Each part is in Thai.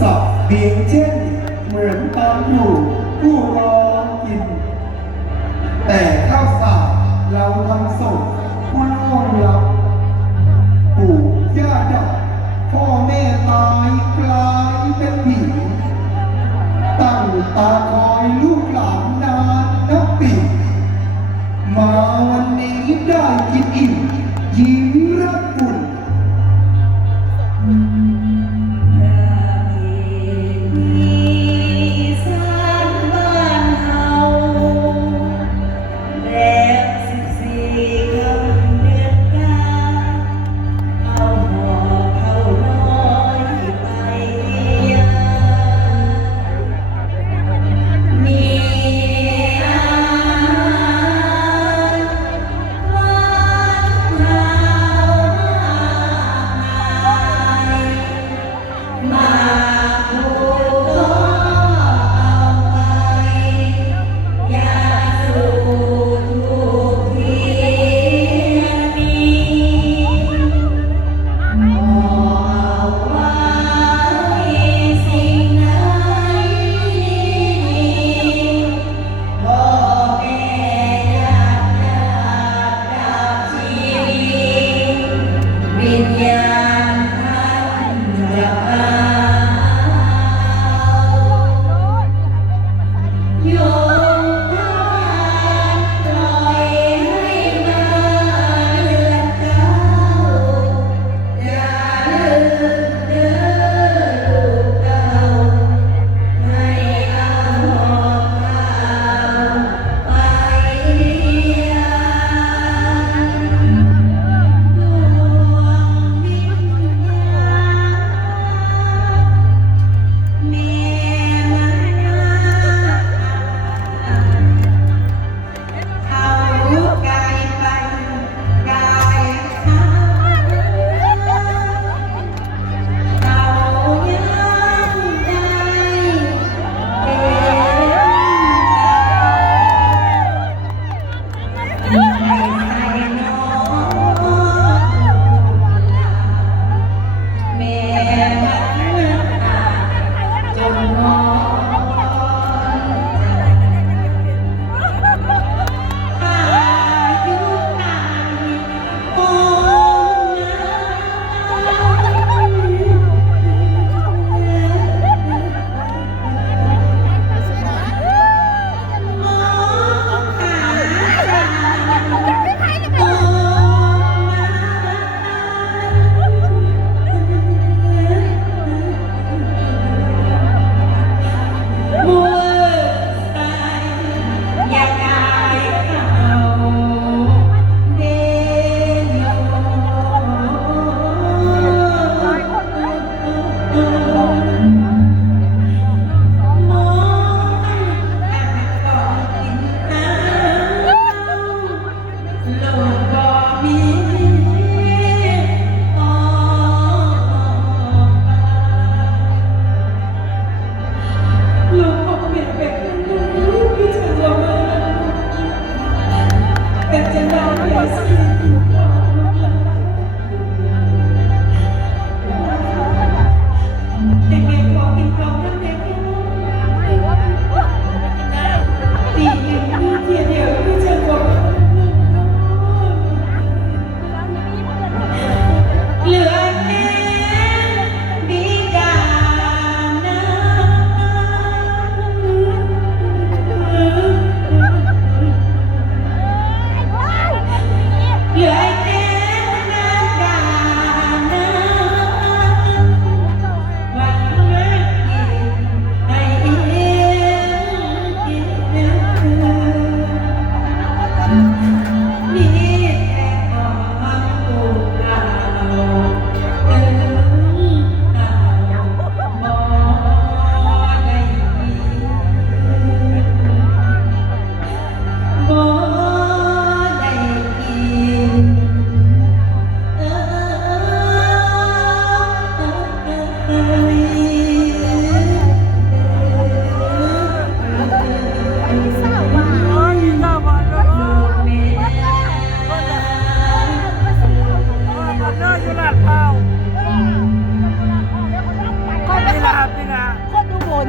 สอบเบียงเช่น เหมือนตอนอยู่ผู้รอกิน แต่ข้าวสารเราทำส่งผู้ล่องลับปู่ย่าดับพ่อแม่ตายกลายเป็นผีตั้งตาคอยลูกหลานนานนับปีมาวันนี้ได้กินอิ่มยิ้ม นะคะโคตรดูบน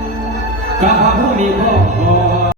การพักพวกนี้ก็